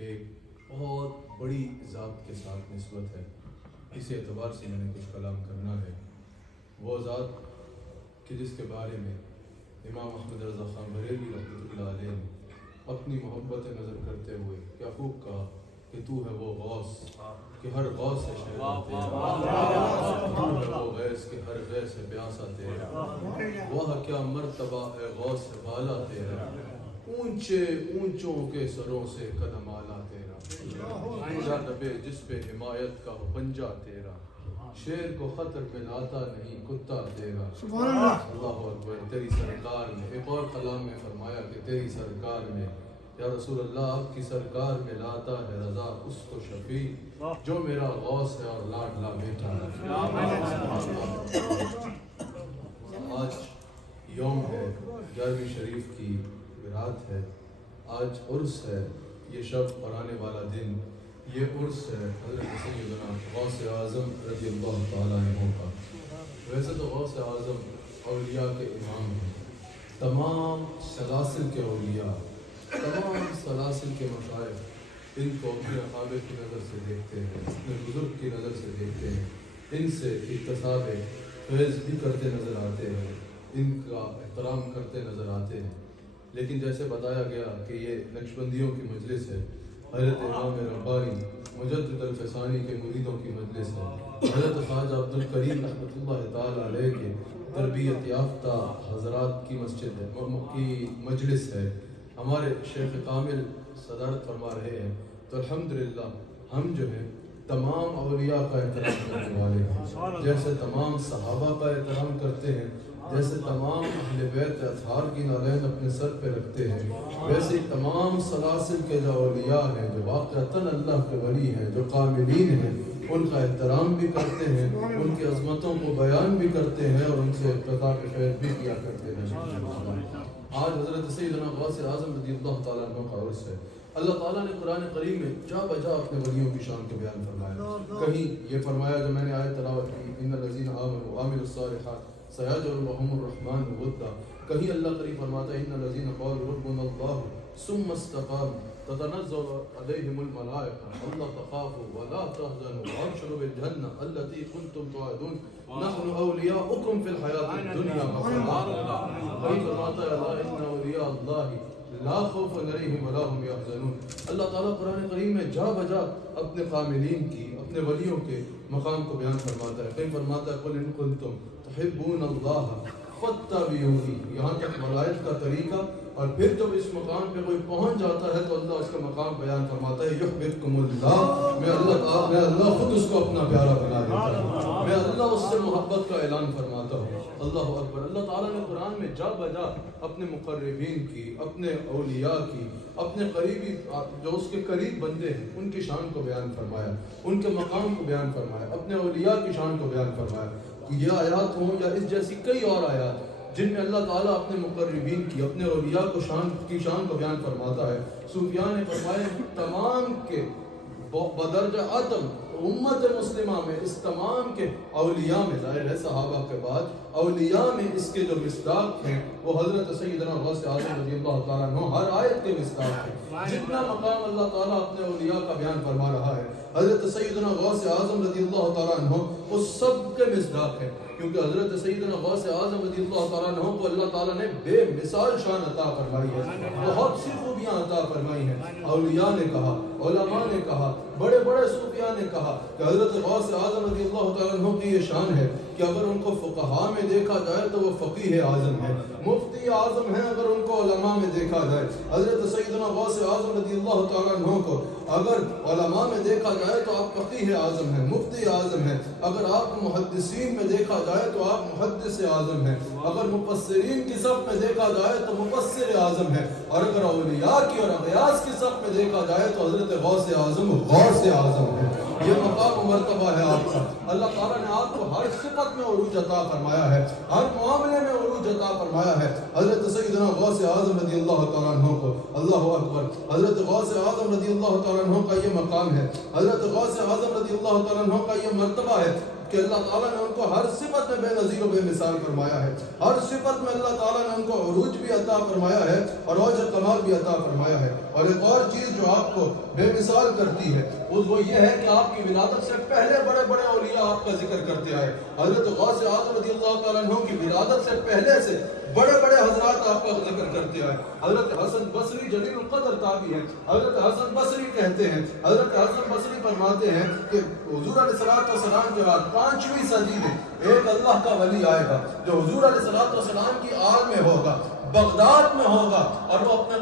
ایک بہت بڑی ذات کے ساتھ نسبت ہے، اس اعتبار سے میں نے کچھ کلام کرنا ہے۔ وہ ذات کہ جس کے بارے میں امام احمد رضا خان بریلوی رحمۃ اللہ علیہ نے اپنی محبت نظر کرتے ہوئے کیا خوب کہا کہ تو ہے وہ غوث کہ ہر غوث ہے شہدا تیرا، تو ہے وہ غیث کہ ہر غیث ہے پیاسا تیرا، وہ کیا مرتبہ ہے غوث والا تیرا، اونچے اونچوں کے سروں سے قدم آلا تیرا، پورا نبے جس پہ حمایت کا ہو پنجا تیرا، شیر کو خطر پہ لاتا نہیں کتا تیرا، اللہ اکبر۔ تیری سرکار میں ایک اور کلام میں فرمایا کہ تیری سرکار میں یا رسول اللہ آپ کی سرکار میں لاتا ہے رضا اس کو شفیع جو میرا غوث ہے اور لاڈلا بیٹا ہے۔ آج یوم ہے 11ویں شریف کی رات ہے، آج عرس ہے، یہ شب اور آنے والا دن یہ عرس ہے حضرت سیدنا غوث اعظم رضی اللہ تعالیٰ عنہ کا۔ ویسے تو غوث اعظم اولیاء کے امام ہیں، تمام سلاسل کے اولیاء، تمام سلاسل کے مشائخ ان کو اپنے اقابے کی نظر سے دیکھتے ہیں، اپنے بزرگ کی نظر سے دیکھتے ہیں، ان سے اکتساب فیض بھی کرتے نظر آتے ہیں، ان کا احترام کرتے نظر آتے ہیں۔ لیکن جیسے بتایا گیا کہ یہ نقشبندیوں کی مجلس ہے، حضرت امام ربانی مجدد الفسانی کے مریدوں کی مجلس ہے، حضرت خواجہ عبد الکریم رحمۃ اللہ تعالیٰ علیہ کے تربیت یافتہ حضرات کی مسجد ہے، کی مجلس ہے، ہمارے شیخ کامل صدارت فرما رہے ہیں، تو الحمدللہ ہم جو ہیں تمام اولیاء کا احترام کرنے والے ہیں، جیسے تمام صحابہ کا احترام کرتے ہیں، جیسے تمام اہل بیت اطہار کی نالین اپنے سر پہ رکھتے ہیں، ویسے تمام سلاسل کے جو اولیاء ہیں، جو واقعتاً اللہ کے ولی ہیں، جو کاملین ہیں، ان کا احترام بھی کرتے ہیں، ان کی عظمتوں کو بیان بھی کرتے ہیں اور ان سے اقتداء کے فیض بھی کیا کرتے ہیں۔ آج حضرت سیدنا غوث اعظم رضی اللہ تعالیٰ عنہ کا عرس ہے۔ اللہ تعالیٰ نے قرآن کریم میں جا بجا اپنے ولیوں کی شان کو بیان فرمایا، کہیں یہ فرمایا جو میں نے آیت تلاوت کی ان الذین آمنوا وعملوا الصالحات سیجعل لهم الرحمن ودا، کہیں اللہ کریم فرماتا ہے ان الذین قالوا ربنا اللہ ثم استقاموا تتنزل علیہم الملائکہ الا تخافوا ولا تحزنوا وابشروا بالجنہ التي كنتم توعدون نحن اولیاؤکم فی الحیاۃ الدنیا وفی الآخرہ، کہیں فرماتا ہے الا ان اولیاء اللہ لا خوف علیہم ولا هم یحزنون۔ اللہ تعالیٰ قرآن کریم میں جا بجا اپنے قاملین کی، اپنے ولیوں کے مقام کو بیان فرماتا ہے، کہیں فرماتا ہے قل ان کنتم تحبون اللہ فاتبعونی، یہاں تک ولایت کا طریقہ، اور پھر جب اس مقام پہ کوئی پہنچ جاتا ہے تو اللہ اس کا مقام بیان فرماتا ہے یحببکم اللہ، میں اللہ خود اس کو اپنا پیارا بنا دیتا ہوں، میں اللہ اس سے محبت کا اعلان فرماتا ہوں۔ اللہ اکبر۔ اللہ تعالیٰ نے قرآن میں جا بجا اپنے مقربین کی، اپنے اولیاء کی، اپنے قریبی جو اس کے قریب بندے ہیں ان کی شان کو بیان فرمایا، ان کے مقام کو بیان فرمایا، اپنے اولیاء کی شان کو بیان فرمایا۔ یہ آیات ہوں یا اس جیسی کئی اور آیات جن میں اللہ تعالیٰ اپنے مقربین کی، اپنے اولیاء کو شان کو بیان فرماتا ہے۔ صوفیاء نے فرمایا تمام کے بدرجہ آدم امت مسلمہ میں اس تمام کے اولیاء میں، ظاہر ہے صحابہ کے بعد اولیاء میں اس کے جو مصداق ہیں وہ حضرت سیدنا غوث اعظم رضی اللہ تعالیٰ عنہ ہر آیت کے مصداق ہیں۔ جتنا مقام اللہ تعالیٰ اپنے اولیاء کا بیان فرما رہا ہے حضرت سیدنا غوث اعظم رضی اللہ تعالیٰ عنہ وہ سب کے مصداق ہیں، کیونکہ حضرت سیدنا غوث اعظم رضی اللہ تعالیٰ عنہ کو اللہ تعالیٰ نے بے مثال شان عطا فرمائی ہے، بہت سی خوبیاں عطا فرمائی ہیں۔ اولیاء نے کہا، علماء نے کہا، بڑے بڑے صوفیاء نے کہا کہ حضرت غوث اعظم رضی اللہ تعالیٰ عنہ کی یہ شان ہے کہ اگر ان کو فقہاء میں دیکھا جائے تو وہ فقیہ اعظم ہے، مفتی اعظم ہے اگر ان کو علماء میں دیکھا جائے۔ حضرت سیدنا غوث اعظم رضی اللہ تعالیٰ عنہ کو اگر علماء میں دیکھا جائے تو آپ فقیہ اعظم ہیں، مفتی اعظم ہیں، اگر آپ کو محدثین میں دیکھا جائے تو آپ محدث اعظم ہیں، اگر مفسرین کی صف میں دیکھا جائے تو مفسر اعظم ہے، اور اگر اولیاء کی اور اغیاث کی صف میں دیکھا جائے تو حضرت غوث اعظم غوث اعظم ہے۔ یہ مقام و مرتبہ ہے آپ کا۔ اللہ تعالیٰ نے آپ کو ہر صفت میں عروج عطا فرمایا ہے، ہر معاملے میں عروج عطا فرمایا ہے۔ حضرت سیدنا غوث اعظم رضی اللہ تعالیٰ عنہ کو، اللہ اکبر، حضرت غوث اعظم رضی اللہ تعالیٰ عنہ کا یہ مقام ہے، حضرت غوث اعظم رضی اللہ تعالیٰ عنہ کا یہ مرتبہ ہے کہ اللہ تعالیٰ نے ان کو ہر صفت میں بے نظیر و بے مثال فرمایا ہے. ہر صفت میں اللہ تعالیٰ نے ان کو عروج بھی عطا فرمایا ہے اور اوج کمال بھی عطا فرمایا ہے. اور ایک اور چیز جو آپ کو بے مثال کرتی ہے وہ یہ ہے کہ آپ کی ولادت سے پہلے بڑے بڑے اولیاء آپ کا ذکر کرتے آئے. حضرت غوث اعظم رضی اللہ تعالیٰ عنہ کی ولادت سے پہلے سے بڑے بڑے حضرات آپ کا ذکر کرتے آئے. حضرت حسن بصری جلیل القدر تابعی ہیں. حضرت حسن بصری کہتے ہیں، حضرت حسن بصری فرماتے ہیں کہ حضور علیہ السلام کے بعد 5ویں صدی میں ایک اللہ کا ولی آئے گا جو حضور علیہ السلام کی آل میں ہوگا، بغداد میں ہوگا، اور وہ اپنے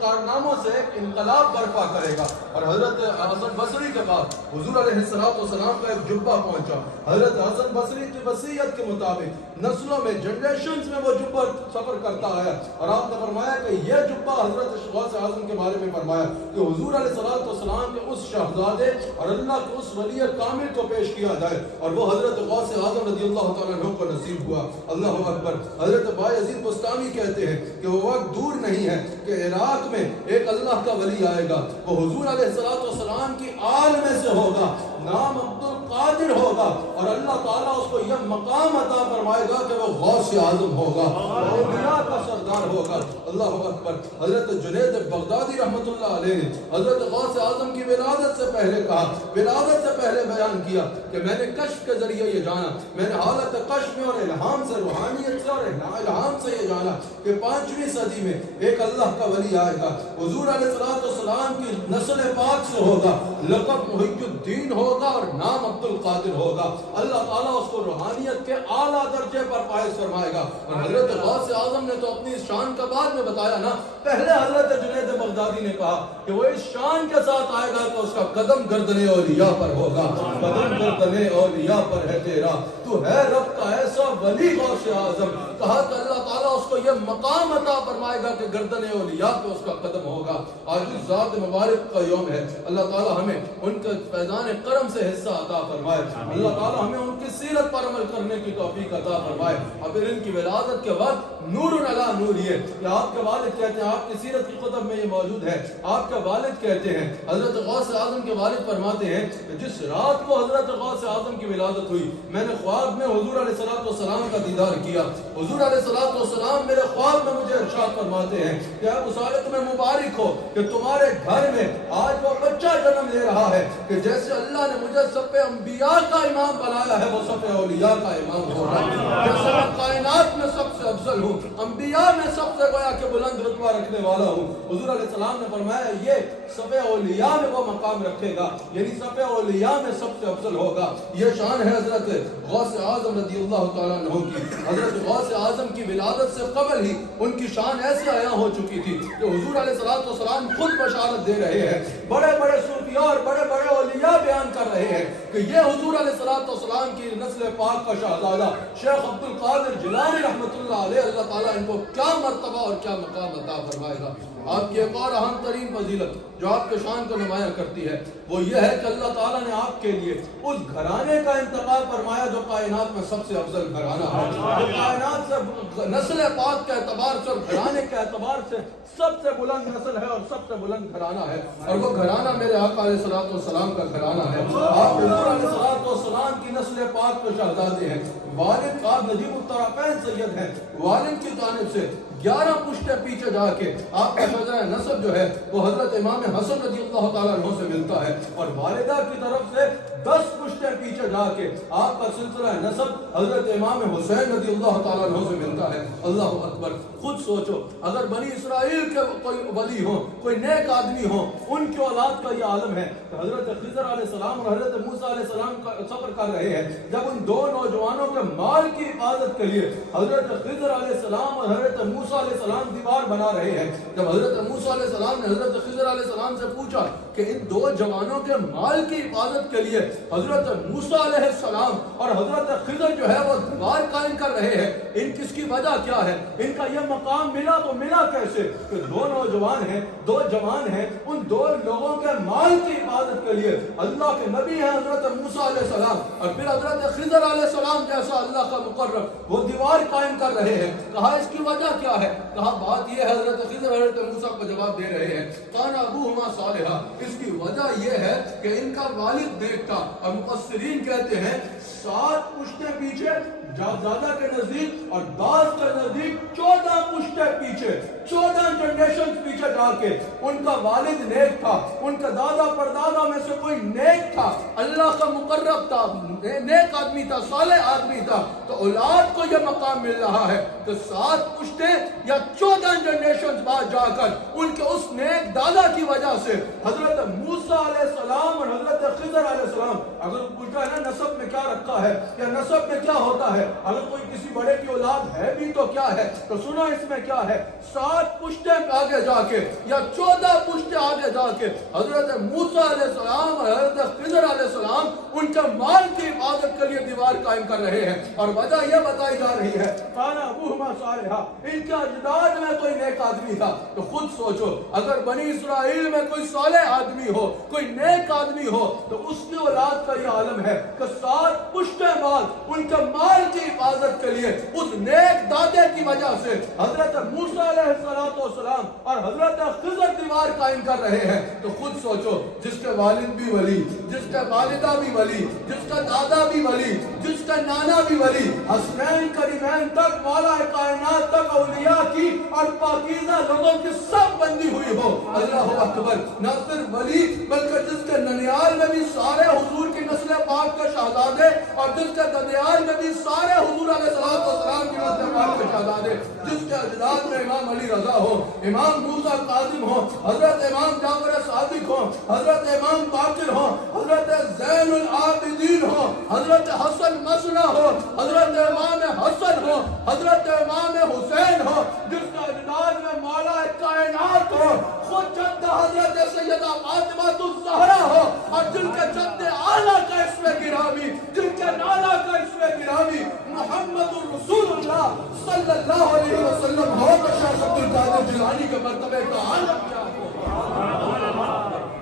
کارناموں سے ایک انقلاب برپا کرے گا. اور حضرت حسن بصری کے بعد حضور علیہ السلام کا ایک جبہ پہنچا. حضرت حسن بصری کی وصیت کے مطابق نسلوں میں، جنریشنز میں وہ جبہ سفر کرتا آیا. اور آپ نے فرمایا کہ یہ جبہ حضرت غوث اعظم کے بارے میں فرمایا کہ حضور علیہ السلام کے اس شہزادے اور اللہ کے اس ولی کامل کو پیش کیا جائے، اور وہ حضرت غوث اعظم رضی اللہ تعالیٰ عنہ کو نصیب ہوا. اللہ اکبر. حضرت بایزید بستانی کہتے ہیں کہ وہ وقت دور نہیں ہے کہ عراق میں ایک اللہ کا ولی آئے گا، وہ حضور علیہ السلام کی آل میں سے ہوگا، نام عبد القادر ہوگا، اور اللہ تعالیٰ اس کو یہ مقام عطا فرمائے گا کہ وہ غوث اعظم ہوگا، اولیاء کا سردار ہوگا. اللہ اکبر. حضرت جنید بغدادی رحمۃ اللہ علیہ نے حضرت غوث اعظم کی ولادت سے پہلے کہا، ولادت سے پہلے بیان کیا کہ میں نے کشف کے ذریعے یہ جانا، میں نے حالت کشف میں اور الہام سے، روحانیت سے اور الہام سے یہ جانا کہ 5ویں صدی میں ایک اللہ کا ولی آئے گا، حضور علیہ السلام کی نسل پاک سے ہوگا، لقب محی الدین ہوگا اور نام عبد القادر ہوگا. اللہ تعالیٰ اس کو روحانیت کے اعلیٰ درجے پر فائز فرمائے گا. اور حضرت غوث اعظم نے تو اپنی شان کا بعد میں بتایا نا، پہلے حضرت جنید بغدادی نے کہا کہ وہ اس شان کے ساتھ آئے گا کہ اس کا قدم گردن اولیاء پر ہوگا. قدم گردن اولیاء پر ہے تیرا، تو ہے رب کا ایسا ولی غوث اعظم. کہا کہ اللہ تعالیٰ اس کو یہ مقام عطا فرمائے گا کہ گردن اولیاء پہ اس کا قدم ہوگا. آج اس ذات مبارک کا یوم ہے. اللہ تعالیٰ ہمیں ان کے فیضان کرم سے حصہ عطا فرمائے. اللہ تعالیٰ ہمیں ان کی سیرت پر عمل کرنے کی توفیق عطا فرمائے. اور پھر ان کی ولادت کے وقت نور علی نور یہ کہ آپ کے والد کہتے ہیں، آپ کی سیرت کی کتب میں یہ موجود ہے، آپ کے والد کہتے ہیں، حضرت غوث اعظم کے والد فرماتے ہیں کہ جس رات کو حضرت غوث اعظم کی ولادت ہوئی، میں نے خواب میں حضور علیہ السلام کا دیدار کیا. حضور علیہ السلام میرے خواب میں مجھے ارشاد فرماتے ہیں کہ ابو صالح تمہیں مبارک ہو کہ تمہارے گھر میں آج وہ بچہ جنم لے رہا ہے کہ جیسے اللہ نے مجھے صف انبیاء کا امام بنایا ہے وہ صف اولیاء کا امام ہو رہا ہے. جیسے میں کائنات میں سب سے افضل ہوں، انبیاء میں سب سے گویا کہ بلند رتبہ رکھنے والا ہوں. حضور علیہ السلام نے فرمایا یہ صف اولیاء میں وہ مقام رکھے گا، یعنی صف اولیاء میں سب سے افضل ہوگا. یہ شان ہے حضرت غوث اعظم رضی اللہ تعالیٰ عنہ کی. حضرت غوث اعظم کی ولادت سے قبل ہی ان کی شان ایسے عیاں ہو چکی تھی کہ حضور علیہ السلام خود بشارت دے رہے ہیں، بڑے بڑے صوفیاء اور بڑے بڑے اولیاء بیان کر رہے ہیں کہ یہ حضور علیہ السلام کی نسل پاک کا شہزادہ شیخ عبد القادر جیلانی رحمۃ اللہ علیہ، اللہ تعالیٰ ان کو کیا مرتبہ اور کیا مقام عطا فرمائے گا. آپ کی ایک اور اہم ترین فضیلت جو آپ کے شان کو نمایاں کرتی ہے وہ یہ ہے کہ اللہ تعالیٰ نے آپ کے لیے اس گھرانے کا انتخاب فرمایا جو کائنات میں سب سے افضل گھرانہ ہے، جو کائنات سے نسل پاک کے اعتبار سے اور گھرانے کے اعتبار سے سب سے بلند نسل ہے اور سب سے بلند گھرانہ ہے. اور وہ گھرانہ میرے آقا علیہ السلام کا گھرانہ ہے. آپ حضور علیہ السلام کی نسل پاک کے شہزادے ہیں. والد آپ نجیب الطرفین سید ہیں، والد کی جانب سے 11 پشتے پیچھے جا کے آپ کا شجرہ نسب جو ہے وہ حضرت امام حسن رضی اللہ تعالیٰ عنہ سے ملتا ہے، اور والدہ کی طرف سے 10 پشتے پیچھے جا کے آپ کا سلسلہ نسب حضرت امام حسین رضی اللہ تعالیٰ عنہ سے ملتا ہے. اللہ اکبر. خود سوچو اگر بنی اسرائیل کے کوئی ولی ہو، کوئی نیک آدمی ہو، ان کی اولاد کا یہ عالم ہے کہ حضرت خضر علیہ السلام اور حضرت موسیٰ علیہ السلام کا سفر کر رہے ہیں. جب ان دو نوجوانوں کے مال کی حفاظت کے لیے حضرت خضر علیہ السلام اور حضرت موسیٰ علیہ السلام دیوار بنا رہے ہیں، جب حضرت موسیٰ علیہ السلام نے حضرت خضر علیہ السلام سے پوچھا کہ ان دو جوانوں کے مال کی حفاظت کے لیے حضرت موسیٰ علیہ السلام اور حضرت خضر جو ہے وہ دیوار قائم کر رہے ہیں، ان کس کی وجہ کیا ہے، ان کا یہ مقام ملا تو ملا کیسے کہ دو نوجوان ہیں، دو جوان ہیں، ان دو لوگوں کے مال کی حفاظت کے لیے اللہ کے نبی ہیں حضرت موسیٰ علیہ السلام اور پھر حضرت خضر علیہ السلام جیسا اللہ کا مقرب وہ دیوار قائم کر رہے ہیں. کہا اس کی وجہ کیا ہے؟ کہا بات یہ ہے، حضرت خضر حضرت موسیٰ کو جواب دے رہے ہیں، کان ابوہما صالحا، اس کی وجہ یہ ہے کہ ان کا والد نیک تھا، اور مفسرین کہتے ہیں 7 پشتیں پیچھے دادا کے نزدیک اور داس کے نزدیک 14 پشتیں پیچھے، 14 جنریشن پیچھے جا کے ان کا والد نیک تھا، ان کا دادا پردادا میں سے کوئی نیک تھا، اللہ کا مقرب تھا، نیک آدمی تھا، صالح آدمی تھا، تو اولاد کو یہ مقام مل رہا ہے کہ 7 پشتیں یا 14 جنریشن بعد جا کر ان کے اس نیک دادا کی وجہ سے حضرت موسیٰ علیہ السلام اور حضرت خضر علیہ السلام، اگر پوچھا ہے نا نسب میں کیا رکھا ہے یا نسب میں کیا ہوتا ہے، اگر کوئی کسی بڑے کی اولاد ہے بھی تو کیا ہے، تو سنا اس میں کیا ہے، 7 پشتیں آگے جا کے یا 14 پشتیں آگے جا کے حضرت موسیٰ علیہ السلام اور حضرت خضر علیہ السلام ان کے مال کی حفاظت کے لیے دیوار قائم کر رہے ہیں، اور وجہ یہ بتائی جا رہی ہے کانا ابوہما صالحا، ان کے اجداد میں کوئی نیک آدمی تھا۔ تو خود سوچو اگر بنی اسرائیل میں کوئی صالح آدمی ہو، کوئی نیک آدمی ہو، تو اس کی اولاد کا یہ عالم ہے کہ 7 پشتیں بعد ان کے مال کی حفاظت کے لیے اس نیک دادے کی وجہ سے حضرت موسیٰ علیہ السلام اور حضرت خضر دیوار قائم کر رہے ہیں۔ تو خود سوچو جس کے والد بھی ولی، جس کے والدہ بھی ولی، جس کا دادا بھی ولی، جس کا نانا بھی ولی، حسنین کریمین تک، مولا کائنات تک، اولیاء کی اور پاکیزہ لوگوں کی سب بندی ہوئی ہو، اللہ اکبر، نہ صرف ولی بلکہ جس کے ننیال میں بھی سارے حضور کی نسل پاک کے شہزادے، اور جس کے ددیال میں بھی سارے حضور علیہ السلام کی نسل پاک کے شہزادے، جس کے اجداد میں امام علی رضا ہو، امام موسیٰ کاظم ہو، حضرت امام جعفر صادق ہو، حضرت امام باقر ہو، حضرت زین العابدین ہو، حضرت حسن مسنہ ہو، حضرت امام حسن ہو، حضرت امام حسین ہو، جس کا اجداد میں مولا کائنات ہو، خود جد حضرت سیدہ فاطمہ الزہرا ہو، اور جن کے جد اعلیٰ کا اسم گرامی، جن کے نانا کا اسم گرامی محمد الرسول اللہ صلی اللہ علیہ وسلم ہو، تو شیخ عبد القادر جیلانی کے مرتبے کا عالم کیا ہو۔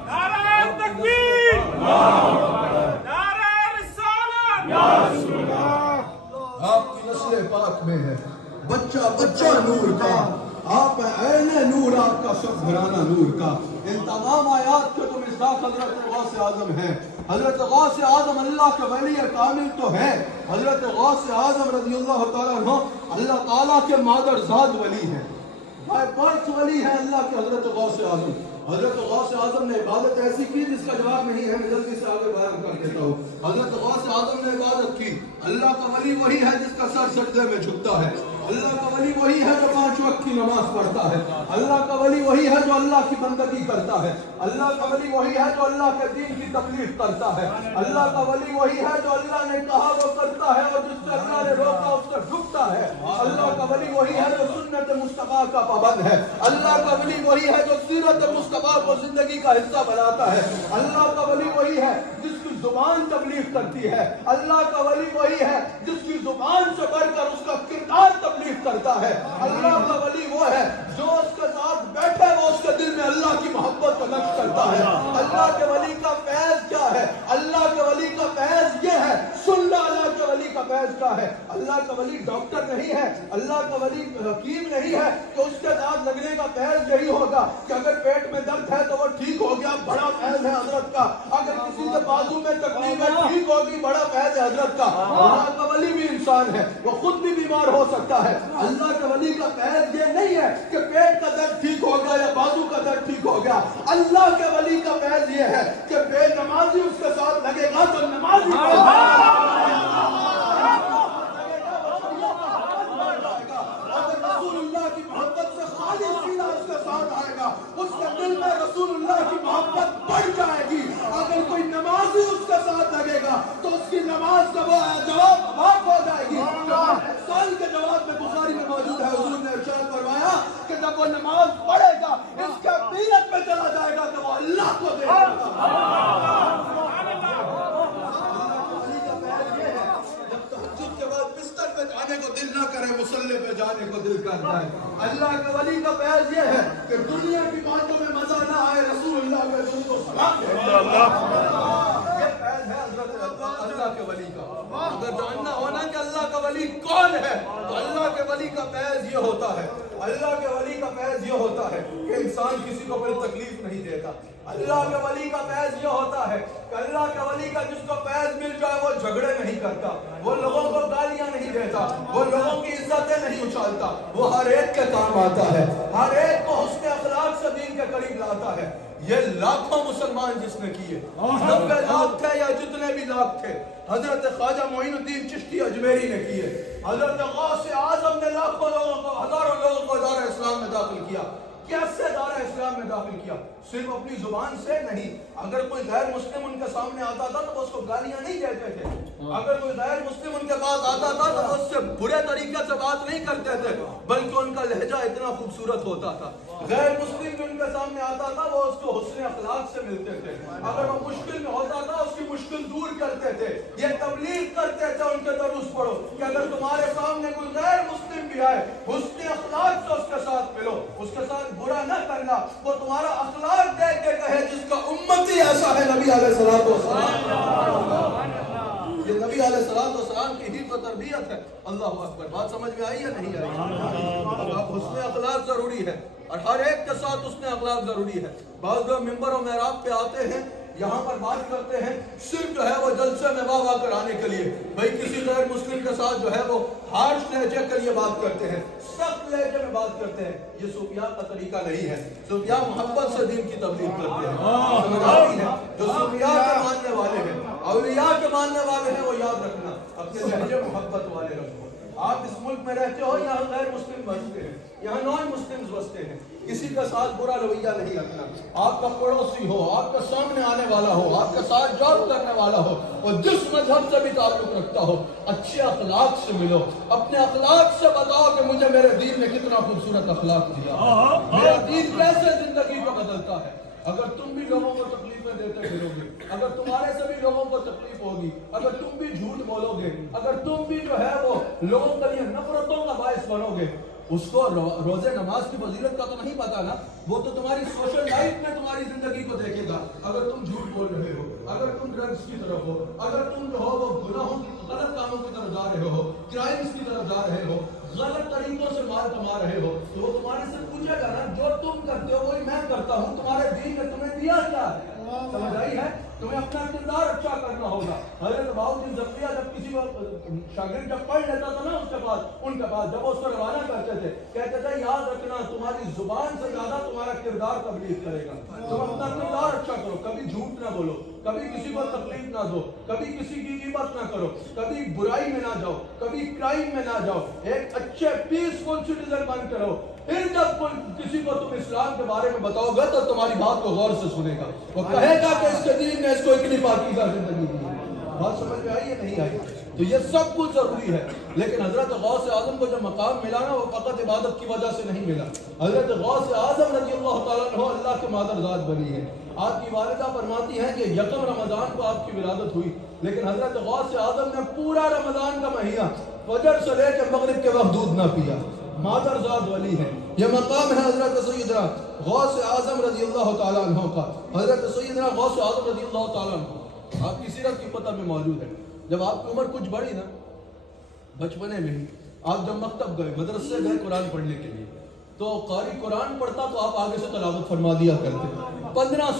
نعرہ تکبیر، نعرہ رسالت، یا رسول اللہ۔ آپ کی نسل پاک میں ہے بچہ بچہ نور کا، آپ عین نور، آپ کا سب گھرانہ نور کا۔ ان تمام آیات کے تو مصداق حضرت غوث اعظم ہیں۔ حضرت غوث اعظم اللہ کے ولی کامل تو ہے، حضرت غوث اعظم رضی اللہ تعالیٰ عنہ اللہ تعالیٰ کے مادرزاد ولی ہیں، بائی برتھ ولی ہیں اللہ کے حضرت غوث اعظم۔ حضرت غوث اعظم نے عبادت ایسی کی جس کا جواب نہیں ہے، میں جلدی سے آگے بیان کر دیتا ہوں۔ حضرت غوث اعظم نے عبادت کی، اللہ کا ولی وہی ہے جس کا سر سجدے میں جھکتا ہے، اللہ کا ولی وہی ہے جو 5 وقت کی نماز پڑھتا ہے، اللہ کا ولی وہی ہے جو اللہ کی بندگی کرتا ہے، اللہ کا ولی وہی ہے جو اللہ کے دین کی تبلیغ کرتا ہے، اللہ کا ولی وہی ہے جو اللہ نے کہا وہ کرتا ہے، اور جس سے اللہ نے روکا اس سے جھکتا ہے، اللہ کا ولی وہی ہے جو سنت مصطفیٰ کا پابند ہے، اللہ کا ولی وہی ہے جو سیرت مصطفیٰ کو زندگی کا حصہ بناتا ہے، اللہ کا ولی وہی ہے جس کی زبان تبلیغ کرتی ہے، اللہ کا ولی وہی ہے جس کی زبان سے بڑھ کر اس کا کردار تبلیغ کرتا ہے، اللہ کا ولی وہ ہے جو اس کے ساتھ بیٹھے وہ اس کے دل میں اللہ کی محبت کو نقش کرتا ہے۔ اللہ کے ولی کا فیض کیا ہے؟ اللہ کے ولی کا فیض یہ ہے، سن لو اللہ کے ولی کا فیض کیا ہے۔ اللہ کا ولی ڈاکٹر نہیں ہے، اللہ کا ولی حکیم نہیں ہے کہ اس کے ساتھ لگنے کا فیض یہی ہوگا کہ اگر پیٹ میں درد ہے تو وہ ٹھیک ہو گیا، بڑا فیض ہے حضرت کا، اگر کسی سے بازو میں تکلیف ہے ٹھیک ہوگی، بڑا فیض ہے حضرت کا۔ اللہ کا ولی بھی انسان ہے، وہ خود بھی بیمار ہو سکتا ہے۔ اللہ کے ولی کا فیض یہ نہیں ہے کہ پیٹ کا درد ٹھیک ہو گیا یا بازو کا درد ٹھیک ہو گیا، اللہ کے ولی کا فیض یہ ہے کہ بے نمازی اس کے ساتھ لگے گا تو نمازی رسول اللہ کی محبت سے خالص سینہ اس کے ساتھ آئے گا، اس کے دل میں رسول اللہ کی محبت بڑھ جائے گی۔ اگر کوئی نمازی اس کے ساتھ لگے گا تو اس کی نماز کا جواب معاف ہو جائے گی۔ سال کے جواب میں بخاری میں موجود ہے، حضور نے ارشاد فرمایا کہ جب وہ نماز پڑھے گا اس کے نیت میں چلا جائے گا کہ وہ اللہ کو دے گا۔ جانے کو دل نہ کرے، مصلی پہ جانے کو دل کرتا ہے۔ اللہ کے ولی کا فیض یہ ہے کہ دنیا کی باتوں میں مزہ نہ آئے، رسول اللہ کے درود و سلام دے۔ یہ فیض ہے حضرت اللہ کے ولی کا۔ اگر جاننا ہونا کہ اللہ کا ولی کون ہے تو اللہ کے ولی کا فیض یہ ہوتا ہے۔ اللہ کے ولی کا فیض یہ ہوتا ہے کہ انسان کسی کو کوئی تکلیف نہیں دیتا. اللہ کے ولی کا فیض یہ ہوتا ہے کہ اللہ کے ولی کا جس کو فیض مل جائے وہ جھگڑے نہیں کرتا, وہ لوگوں کو گالیاں نہیں دیتا, وہ لوگوں کی عزتیں نہیں اچھالتا, وہ ہر ایک کے کام آتا ہے, ہر ایک کو حسن اخلاق سے دین کے قریب لاتا ہے. یہ لاکھوں مسلمان جس نے کیے, 90 لاکھ تھے یا جتنے بھی لاکھ تھے, حضرت خواجہ معین الدین چشتی اجمیری نے کیے, حضرت غوث اعظم نے لاکھوں لوگوں کو, ہزاروں لوگوں کو دار اسلام میں داخل کیا. کیسے دار اسلام میں داخل کیا؟ صرف اپنی زبان سے نہیں. اگر کوئی غیر مسلم ان کے سامنے آتا تھا تو وہ اس کو گالیاں نہیں دیتے تھے, اگر کوئی غیر مسلم ان کے پاس آتا تھا تو وہ اس سے برے طریقے سے بات نہیں کرتے تھے, بلکہ ان کا لہجہ اتنا خوبصورت ہوتا تھا. غیر مسلم جو ان کے سامنے آتا تھا وہ اس کو حسن اخلاق سے ملتے تھے, اگر وہ مشکل میں ہوتا تھا اس کی مشکل دور کرتے تھے. یہ تبلیغ کرتے تھے ان کے دروس پڑھو کہ اگر تمہارے سامنے کوئی غیر مسلم بھی آئے, حسن اخلاق سے اس کے ساتھ ملو, اس کے ساتھ برا نہ کرنا, وہ تمہارا اخلاق دیکھ کے کہے جس کا امتی ایسا ہے نبی علیہ الصلوۃ والسلام. یہ نبی علیہ الصلوۃ والسلام کی ہی تو تربیت ہے. اللہ اکبر. بات سمجھ میں آئی یا نہیں آئی؟ حسن اخلاق ضروری ہے اور ہر ایک کے ساتھ حسن اخلاق ضروری ہے. بعض لوگ منبر و محراب پہ آتے ہیں, یہاں پر بات کرتے ہیں صرف جو ہے وہ جلسے میں واہ واہ کرانے کے لیے, بھائی کسی غیر مسلم کے ساتھ جو ہے وہ ہارش لہجے کے لیے بات کرتے ہیں, سخت لہجے میں بات کرتے ہیں. یہ صوفیاء کا طریقہ نہیں ہے. صوفیاء محبت سے دین کی تبلیغ کرتے ہیں. جو صوفیاء کے ماننے والے ہیں, اولیاء کے ماننے والے ہیں, وہ یاد رکھنا اپنے لہجے محبت والے رکھو. آپ اس ملک میں رہتے ہو, یہاں غیر مسلم بستے ہیں, یہاں نان مسلم بستے ہیں, کسی کا ساتھ برا رویہ نہیں رکھنا. آپ کا پڑوسی ہو, آپ کا سامنے آنے والا ہو, آپ کا ساتھ جاب کرنے والا ہو, اور جس مذہب سے بھی تعلق رکھتا ہو, اچھے اخلاق سے ملو. اپنے اخلاق سے بتاؤ کہ مجھے میرے دین نے کتنا خوبصورت اخلاق دیا, میرا دین کیسے زندگی کو بدلتا ہے. اگر تم بھی لوگوں کو تکلیفیں دیتے پھرو گے, اگر تمہارے سے بھی لوگوں کو تکلیف ہوگی, اگر تم بھی جھوٹ بولو گے, اگر تم بھی جو ہے وہ لوگوں کے لیے نفرتوں کا باعث بنو گے, اس کو روزے نماز کی فضیلت کا تو نہیں پتا نا, وہ تو تمہاری سوشل لائف میں تمہاری زندگی کو دیکھے گا. اگر تم جھوٹ بول رہے ہو, اگر تم ڈرگس کی طرف ہو, اگر تم جو ہو وہ گناہوں کی غلط کاموں کی طرف جا رہے ہو, کرائمز کی طرف جا رہے ہو, غلط طریقوں سے مال کما رہے ہو, تو وہ تمہارے سے پوچھے گا نا جو تم کرتے ہو وہی میں کرتا ہوں, تمہارے دین نے تمہیں دیا کیا ہے؟ سمجھ آئی ہے؟ تمہیں اپنا کردار اچھا کرنا ہوگا. حضرت بہاؤالدین زکریا جب کسی شاگرد جب پڑھ لیتا تھا نا ان کے پاس جب اس کو روانہ کرتے تھے, کہتے تھے یاد رکھنا تمہاری زبان سے زیادہ تمہارا کردار تبلیغ کرے گا. تم اپنا کردار اچھا کرو, کبھی جھوٹ نہ بولو, کبھی کسی کو تکلیف نہ دو, کبھی کسی کی غیبت نہ کرو, کبھی برائی میں نہ جاؤ, کبھی کرائم میں نہ جاؤ, ایک اچھے پیسفل سٹیزن بن کے رہو. پھر جب کوئی کسی کو تم اسلام کے بارے میں بتاؤ گے تو تمہاری بات کو غور سے سنے گا, وہ کہے گا کہ اس کے دین نے اس کو اتنی پاکیزہ زندگی دی. بات سمجھ میں آئی ہے نہیں آئی؟ تو یہ سب کچھ ضروری ہے. لیکن حضرت غوث اعظم کو جو مقام ملا نا وہ فقط عبادت کی وجہ سے نہیں ملا. حضرت غوث اعظم رضی اللہ تعالیٰ عنہ اللہ کے مادرزاد بنی ہے. آپ کی والدہ فرماتی ہیں کہ یکم رمضان کو آپ کی ولادت ہوئی, لیکن حضرت غوث اعظم نے پورا رمضان کا مہینہ فجر سے لے کے مغرب کے وقت دودھ نہ پیا. مادرزاد ولی ہے. یہ مقام ہے حضرت سیدنا غوث اعظم رضی اللہ تعالیٰ عنہ کا. حضرت سیدنا غوث اعظم رضی اللہ تعالیٰ عنہ آپ کی سیرت کی پتہ میں موجود ہے. جب آپ کی عمر کچھ بڑھی نا, بچپنے میں ہی آپ جب مکتب گئے, مدرسے گئے قرآن پڑھنے کے لیے, تو قاری قرآن پڑھتا تو آپ آگے سے تلاوت فرما دیا کرتے. 15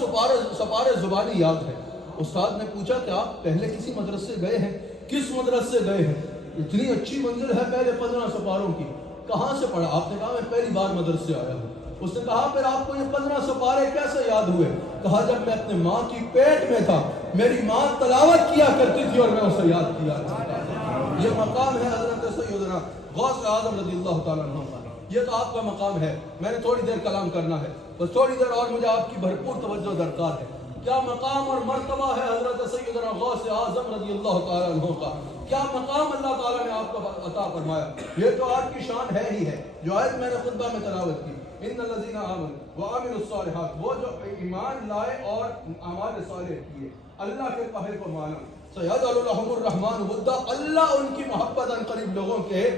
سپارے زبانی یاد ہے. استاد نے پوچھا کہ آپ پہلے کسی مدرسے گئے ہیں؟ کس مدرسے گئے ہیں؟ اتنی اچھی منزل ہے پہلے 15 سپاروں کی, کہاں سے پڑھا؟ آپ نے کہا میں پہلی بار مدرسے آیا ہوں. اس نے کہا پھر آپ کو یہ 15 سپارے کیسے یاد ہوئے؟ کہا جب میں اپنے ماں کی پیٹ میں تھا میری ماں تلاوت کیا کرتی تھی اور میں اسے یاد کیا کرتا تھا. یہ مقام ہے حضرت سیدنا غوث اعظم رضی اللہ تعالیٰ عنہ کا. یہ تو آپ کا مقام ہے. میں نے تھوڑی دیر کلام کرنا ہے, بس تھوڑی دیر اور مجھے آپ کی بھرپور توجہ درکار ہے. کیا مقام اور مرتبہ ہے حضرت سیدنا غوث اعظم رضی اللہ تعالیٰ عنہ کا, کیا مقام اللہ تعالیٰ نے آپ کو عطا فرمایا. یہ تو آپ کی شان ہے ہی ہے. جو آیت میں نے خطبہ میں تلاوت کی, ان الذین آمنوا وعملوا الصالحات, وہ جو ایمان لائے اور اعمال صالح کیے, اللہ کے قہر کو مانا, سیجعل لهم الرحمن ودا, اللہ ان کی محبت ان قریب لوگوں کے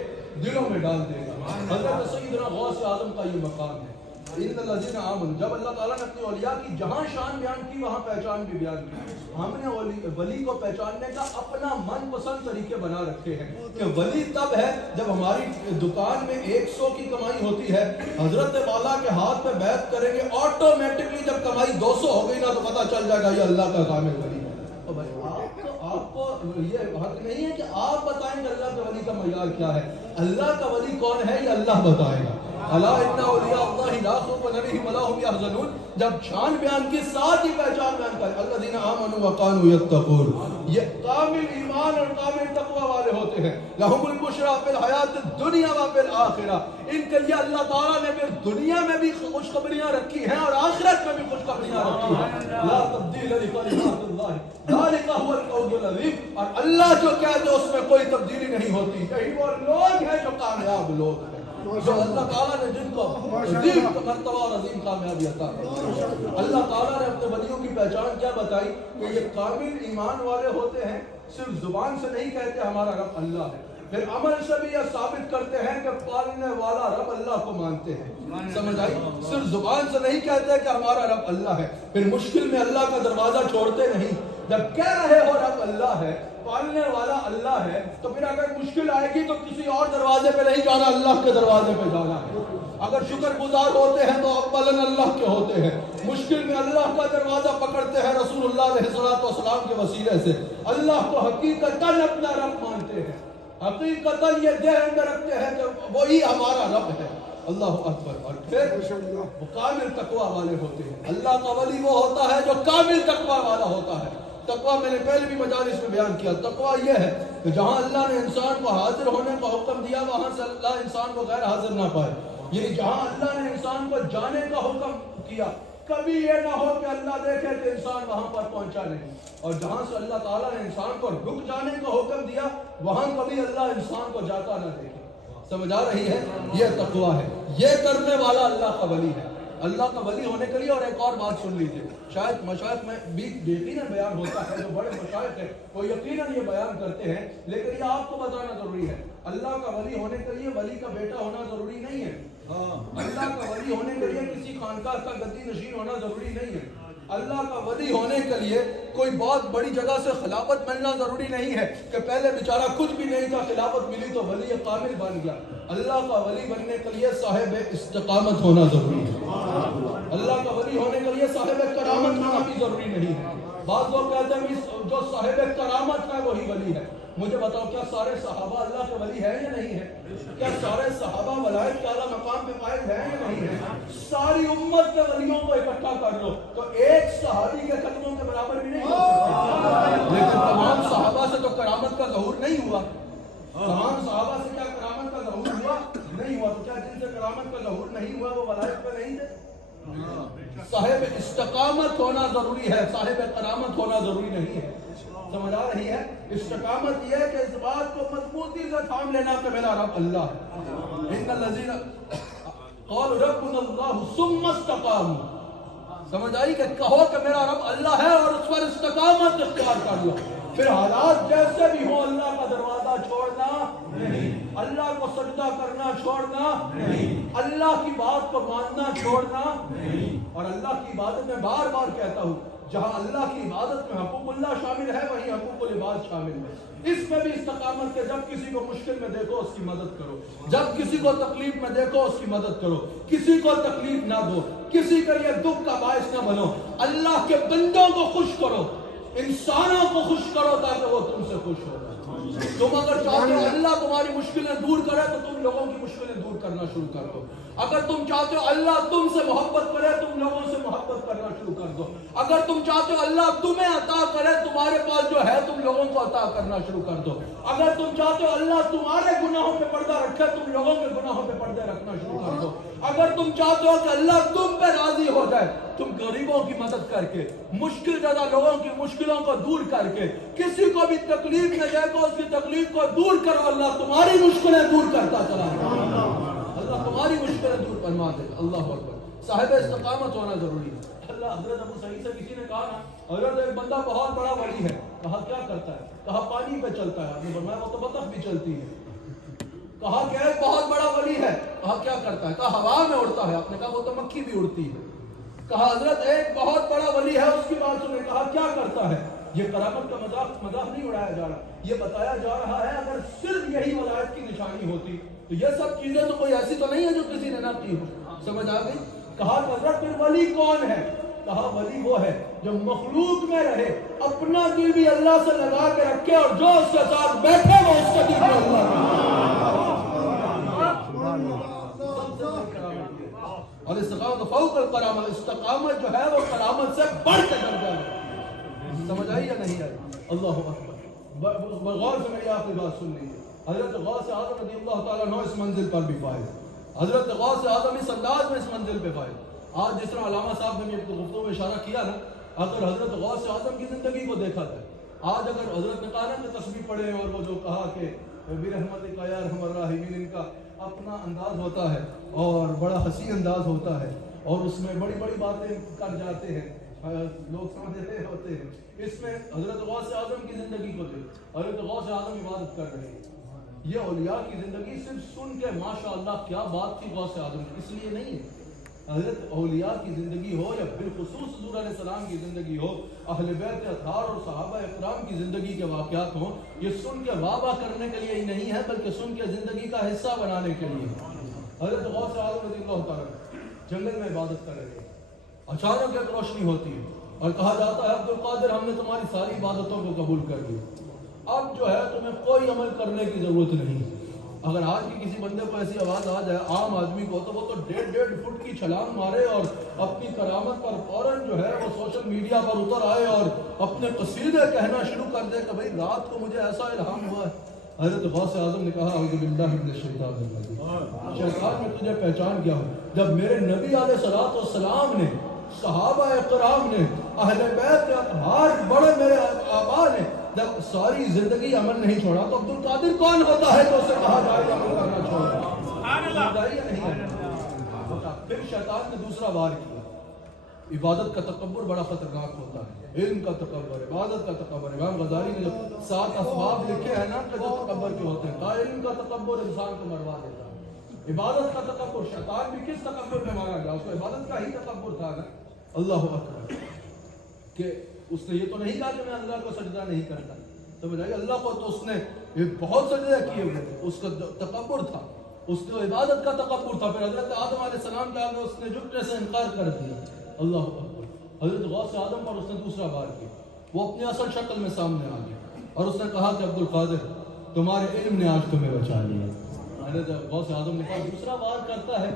دلوں میں ڈال دے گا. حضرت سیدنا غوث اعظم کا یہ مقام ہے. ان الذین آمنوا، جب اللہ تعالیٰ نے اپنی اولیاء کی جہاں شان بیان کی وہاں پہچان بھی بیان کی. ہم نے ولی کو پہچاننے کا اپنا من پسند طریقے بنا رکھے ہیں کہ ولی تب ہے جب ہماری دکان میں 100 کی کمائی ہوتی ہے، حضرت والا کے ہاتھ پہ بیعت کریں گے، آٹومیٹکلی جب کمائی 200 ہو گئی نا تو پتہ چل جائے گا یہ اللہ کا کامل ولی ہے. تو بھائی آپ کو یہ حق نہیں ہے کہ آپ بتائیں کہ اللہ کے ولی کا معیار کیا ہے. اللہ کا ولی کون ہے یہ اللہ بتائے گا. الا ان اولیاء اللہ لا خوف علیہم ولا هم يحزنون. جب شان بیان کی ساتھ ہی پہچان بیان کرے الذین آمنوا وکانوا یتقون، یہ کامل ایمان اور کامل تقوی والے ہوتے ہیں. لهم البشری فی الحیات الدنیا و فی الآخرہ، ان کے لیے اللہ تعالیٰ نے پھر دنیا میں بھی خوشخبریاں رکھی ہیں اور آخرت میں بھی خوشخبریاں رکھی ہیں. لا تبدیل لکلمات اللہ ذالک هو الفوز العظیم. اور اللہ جو کہتے ہیں اس میں کوئی تبدیلی نہیں ہوتی. یہی وہ لوگ ہیں جو کامیاب لوگ ہیں، جو اللہ تعالیٰ نے جن کو عظیم مرتبہ اور عظیم کامیابی عطا کی. اللہ تعالیٰ نے اپنے ولیوں کی پہچان کیا بتائی کہ یہ کامل ایمان والے ہوتے ہیں. صرف زبان سے نہیں کہتے ہمارا رب اللہ ہے، پھر عمل سے بھی یہ ثابت کرتے ہیں کہ پالنے والا رب اللہ کو مانتے ہیں. سمجھ آئی؟ صرف زبان سے نہیں کہتے کہ ہمارا رب اللہ ہے، پھر مشکل میں اللہ کا دروازہ چھوڑتے نہیں. جب کہہ رہے ہو رب اللہ ہے، پالنے والا اللہ ہے، تو پھر اگر مشکل آئے گی تو کسی اور دروازے پہ نہیں جانا، اللہ کے دروازے پہ جانا ہے. اگر شکر گزار ہوتے ہیں تو اولاً اللہ کے ہوتے ہیں. مشکل میں اللہ کا دروازہ پکڑتے ہیں رسول اللہ علیہ السلام کے وسیلے سے. اللہ کو حقیقتاً اپنا رب مانتے ہیں، حقیقتاً یہ ذہن میں رکھتے ہیں کہ وہی ہمارا رب ہے. اللہ اکبر. اور پھر وہ کامل تقوی والے ہوتے ہیں. اللہ کا ولی وہ ہوتا ہے جو کامل تقوی والا ہوتا ہے. تقوی میں نے پہلے بھی مجالس میں بیان کیا. تقوی یہ ہے کہ جہاں اللہ نے انسان کو حاضر ہونے کا حکم دیا وہاں سے اللہ انسان کو غیر حاضر نہ پائے. یعنی جہاں اللہ نے انسان کو جانے کا حکم کیا کبھی یہ نہ ہو کہ اللہ دیکھے کہ انسان وہاں پر پہنچا نہیں، اور جہاں سے اللہ تعالیٰ نے انسان کو رک جانے کا حکم دیا وہاں کبھی اللہ انسان کو جاتا نہ دیکھے. سمجھ آ رہی ہے؟ یہ تقوی ہے. یہ کرنے والا اللہ کا ولی ہے. اللہ کا ولی ہونے کے لیے اور ایک اور بات سن لیجیے. شاید مشائخ میں بھی یقیناً بیان ہوتا ہے، جو بڑے مشائخ ہیں وہ یقیناً یہ بیان کرتے ہیں، لیکن یہ آپ کو بتانا ضروری ہے. اللہ کا ولی ہونے کے لیے ولی کا بیٹا ہونا ضروری نہیں ہے. اللہ کا ولی ہونے کے لیے کسی خانقاہ کا گدی نشین ہونا ضروری نہیں ہے. اللہ کا ولی ہونے کے لیے کوئی بہت بڑی جگہ سے خلافت ملنا ضروری نہیں ہے کہ پہلے بیچارہ کچھ بھی نہیں تھا، خلافت ملی تو ولی کامل بن گیا. اللہ کا ولی بننے کے لیے صاحب استقامت ہونا ضروری ہے. اللہ کا ولی ہونے کے لیے صاحب کرامت ہونا بھی ضروری نہیں ہے. بعض لوگ کہتے ہیں جو صاحب کرامت ہے وہی ولی ہے. مجھے بتاؤ کیا سارے صحابہ اللہ کے ولی ہیں یا نہیں ہیں؟ کیا سارے صحابہ ولایت کے اعلیٰ مقام پہ فائز ہیں یا نہیں ہیں؟ ساری امت کے ولیوں کو اکٹھا کر لو تو ایک صحابی کے قدموں کے برابر بھی نہیں ہو سکتے. لیکن تمام صحابہ سے تو کرامت کا ظہور نہیں ہوا. تمام صحابہ سے کیا کرامت کا ظہور ہوا؟ نہیں ہوا. تو کیا جن سے کرامت کا ظہور نہیں ہوا وہ ولایت پہ نہیں تھے؟ صاحب استقامت ہونا ضروری ہے، صاحب کرامت ہونا ضروری نہیں ہے. سمجھ آ رہی ہے؟ استقامت یہ ہے کہ اس بات کو مضبوطی سے تھام لینا کہ میرا رب اللہ ہے. ان الذین قالوا ربنا اللہ ثم استقاموا. سمجھ آئی کہ کہو کہ میرا رب اللہ ہے اور اس پر استقامت اختیار کر لو. پھر حالات جیسے بھی ہو اللہ کا دروازہ چھوڑنا نہیں، اللہ کو سجدہ کرنا چھوڑنا نہیں، اللہ کی بات کو ماننا چھوڑنا نہیں. اور اللہ کی عبادت میں بار بار کہتا ہوں جہاں اللہ کی عبادت میں حقوق اللہ شامل ہے وہیں حقوق العباد شامل ہے. اس میں بھی استقامت کے جب کسی کو مشکل میں دیکھو اس کی مدد کرو، جب کسی کو تکلیف میں دیکھو اس کی مدد کرو، کسی کو تکلیف نہ دو، کسی کے لیے دکھ کا باعث نہ بنو. اللہ کے بندوں کو خوش کرو، انسانوں کو خوش کرو تاکہ وہ تم سے خوش ہو. تم اگر چاہتے ہو اللہ تمہاری مشکلیں دور کرے تو تم لوگوں کی مشکلیں دور کرنا شروع کر دو. اگر تم چاہتے ہو اللہ تم سے محبت کرے تم لوگوں سے محبت کرنا شروع کر دو. اگر تم چاہتے ہو اللہ تمہیں عطا کرے تمہارے پاس جو ہے تم لوگوں کو عطا کرنا شروع کر دو. اگر تم چاہتے ہو اللہ تمہارے گناہوں پہ پردہ رکھے تم لوگوں کے گناہوں پہ پردے رکھنا شروع کر دو. اگر تم چاہتے ہو کہ اللہ تم پہ راضی ہو جائے تم غریبوں کی مدد کر کے، مشکل زدہ لوگوں کی مشکلوں کو دور کر کے، کسی کو بھی تکلیف میں دیکھو اس کی تکلیف کو دور کرو، اللہ تمہاری مشکلیں دور کرتا چلا جائے. اللہ تمہاری مشکلیں دور فرما دے. اللہ اکبر. صاحب استقامت ہونا ضروری ہے. اللہ حضرت ابو سعید سے کسی نے کہا نا حضرت ایک بندہ بہت بڑا ولی ہے. کہا کیا کرتا ہے؟ کہا پانی پہ چلتا ہے. آپ نے فرمایا وہ تو بطخ بھی چلتی ہے. کہا کہ ایک بہت بڑا ولی ہے. کہا کیا کرتا ہے؟ کہا ہوا میں اڑتا ہے. آپ نے کہا وہ تو مکھی بھی اڑتی ہے. کہا حضرت ایک بہت بڑا ولی ہے, اس کی بات سنیں. کہا کیا کرتا ہے؟ یہ کرامت کا مذاق نہیں اڑایا جا رہا, یہ بتایا جا رہا ہے اگر صرف یہی ولایت کی نشانی ہوتی تو یہ سب چیزیں تو کوئی ایسی تو نہیں ہے جو کسی نے نہ کی ہو. سمجھ آ گئی؟ کہا حضرت پھر ولی کون ہے؟ کہا ولی وہ ہے جو مخلوق میں رہے, اپنا دل بھی اللہ سے لگا کے رکھے, اور جو اس کے ساتھ بیٹھے وہ اس کے دل میں اللہ. اور استقامت فوق الکرامت, استقامت جو ہے وہ کرامت سے بڑھ کے درجہ ہے. سمجھ آئی یا نہیں آئی؟ اللہ اکبر. غور سے میری آخری بات سن لیجیے. حضرت غوث اعظم رضی اللہ تعالیٰ عنہ اس منزل پر بھی فائز. حضرت غوث اعظم اس انداز میں اس منزل پہ فائز. آج جس طرح علامہ صاحب نے بھی گفتگو میں اشارہ کیا نا, اگر حضرت غوث اعظم کی زندگی کو دیکھا جائے, آج اگر حضرت نے کہا نا کہ تسبیح پڑھے, اور وہ جو کہا کہ برحمتک یا ارحم الراحمین, ان کا اپنا انداز ہوتا ہے اور بڑا حسین انداز ہوتا ہے, اور اس میں بڑی بڑی باتیں کر جاتے ہیں, لوگ سمجھ رہے ہوتے ہیں. اس میں حضرت غوث اعظم کی زندگی کو دیکھ, حضرت غوث اعظم عبادت کر رہے ہیں. یہ اولیاء کی زندگی صرف سن کے ماشاءاللہ کیا بات تھی غوث اعظم, اس لیے نہیں ہے. حضرت اولیاء کی زندگی ہو یا بالخصوص حضور علیہ السلام کی زندگی ہو, اہل بیت اطہار اور صحابہ اکرام کی زندگی کے واقعات ہوں, یہ سن کے واہ واہ کرنے کے لیے ہی نہیں ہے, بلکہ سن کے زندگی کا حصہ بنانے کے لیے. حضرت غوث اعظم رضی اللہ تعالیٰ جنگل میں عبادت کر رہے ہیں, اچانک ایک روشنی ہوتی ہے اور کہا جاتا ہے عبد القادر ہم نے تمہاری ساری عبادتوں کو قبول کر لیا, اب جو ہے تمہیں کوئی عمل کرنے کی ضرورت نہیں. اگر آج کی کسی بندے کو ایسی آواز آ جائے عام آدمی کو, تو وہ تو 1.5 فٹ کی چھلانگ مارے اور اپنی کرامت پر فوراً جو ہے وہ سوشل میڈیا پر اتر آئے اور اپنے قصیدے کہنا شروع کر دے کہ بھئی رات کو مجھے ایسا الہام ہوا ہے. حضرت غوث اعظم نے کہا اعوذ باللہ من الشیطان الرجیم, شیطان میں تجھے پہچان گیا ہوں. جب میرے نبی علیہ الصلوۃ والسلام نے, صحابہ کرام نے, اہل بیت اطہار بڑے میرے آبا نے جب ساری زندگی عمل نہیں چھوڑا, تو عبد القادر کون ہوتا ہے جو اسے کہا جائے عمل کرنا چھوڑا؟ پھر شیطان نے دوسرا وار کیا. عبادت کا تکبر بڑا خطرناک ہوتا ہے, علم کا تکبر, عبادت کا تکبر. امام غزالی نے جو 7 اسباب لکھے ہیں نا کہ جو تکبر کے ہوتے ہیں, کہا علم کا تکبر انسان کو مروا دیتا ہے, عبادت کا تکبر, شیطان بھی کس تکبر میں مارا گیا, اس کو عبادت کا ہی تکبر تھا نا. اللہ اکبر, کہ اس نے یہ تو نہیں کہا کہ میں اللہ کو سجدہ نہیں کرتا, سمجھ آئی؟ اللہ کو تو اس نے بہت سجدہ کیے ہوئے تھے, اس کا تکبر تھا, اس کو عبادت کا تکبر تھا. پھر حضرت آدم علیہ السلام کے آگے اس نے جھکنے سے انکار کر دیا. اللہ اکبر. حضرت غوث اعظم پر اس نے دوسرا وار کیا, وہ اپنی اصل شکل میں سامنے آ گیا اور اس نے کہا کہ عبد القادر تمہارے علم نے آج تمہیں بچا لیا. حضرت غوث اعظم نے کہا دوسرا وار کرتا ہے